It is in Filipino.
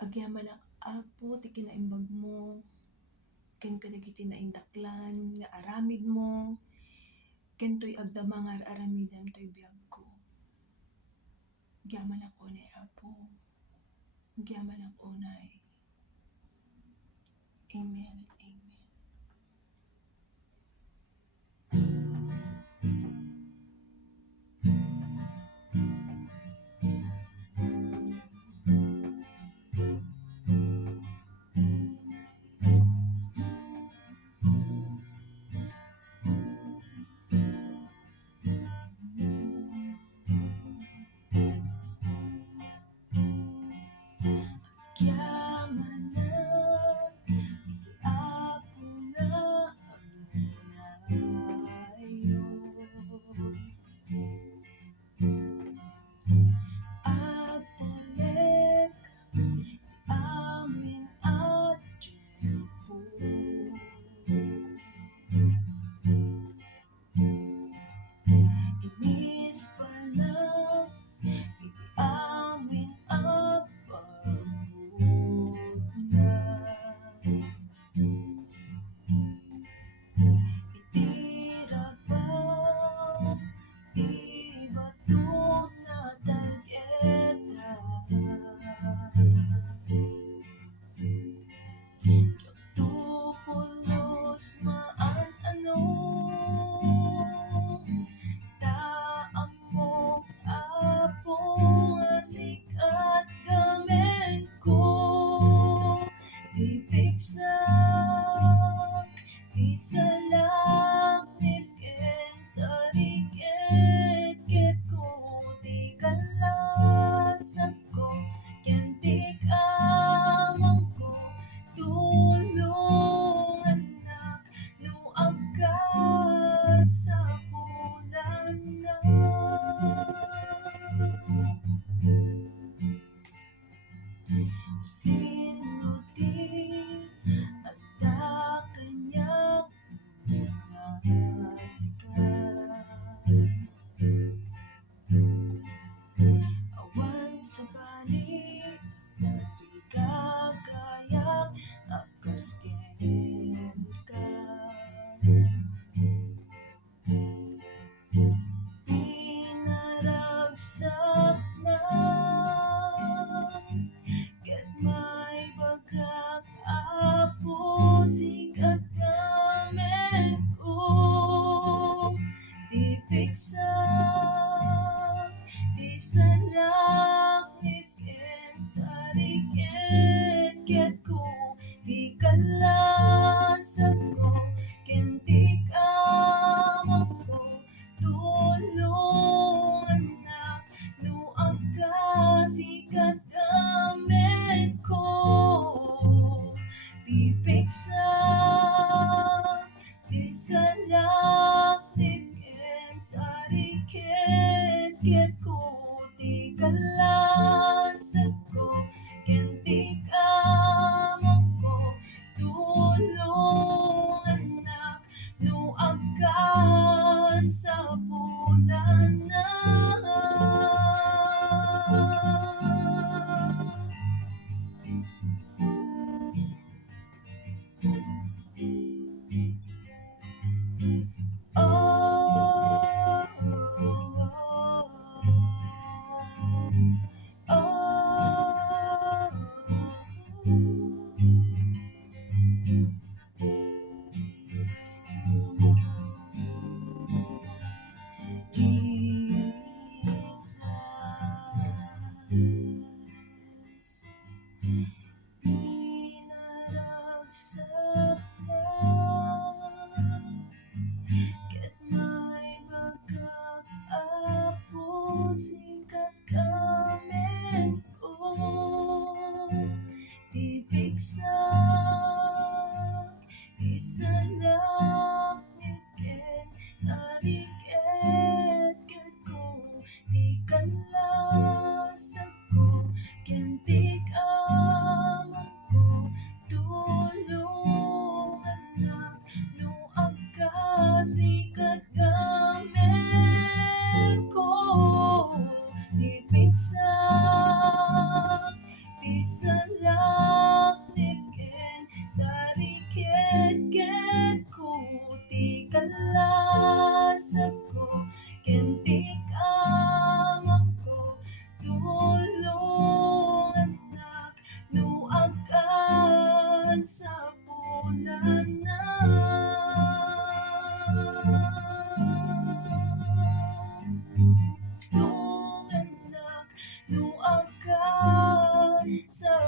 Agyaman ang Apo ti kinaimbag mo, ken kadagiti naindaklan nga aramid mo, ken toy agdama nga ar-aramidem toy biag ko. Agyaman ak unay Apo, agyaman ak unay. Amen, amen. Agyaman na iti Apo nga agnayon. Agtalek amin at Diyon. Inis pa lang iti amin a pagmudna. Iti rabaw ti bato na dalyedra. Tupulos maanano, taang mo Apo nga sikat gamen ko. Di pigsak, di salaknit ken sariged ket ko. Di kalasag ko, ken di kamang ko. Tulungan nak no agka sa bulan na. Sino di adda kanyak mga sikat. Awan sa balik nagigagayak akas ken ka. Pinaragsak na ket may bagak Apo sikat gamen ko. Di pigsak, di salaknit ken sariged ket ko. Di kalasag ko, ken di kamang ko. Tulungan nak no agka sikat gamen ko. Di pigsak, di salaknit ken sariged ket ko. Di kalasag ko, ken di kamang ko. Tulungan nak no agka sa bulan na. Jesus, pinaragsak na ket may bagak Apo sikat gamen ko. Di pigsak, di salaknit ken sariged ket ko. Di kalasag ko, ken di kamang ko. Tulungan nak no agka sikat gamen ko. Di pigsak, di salaknit sa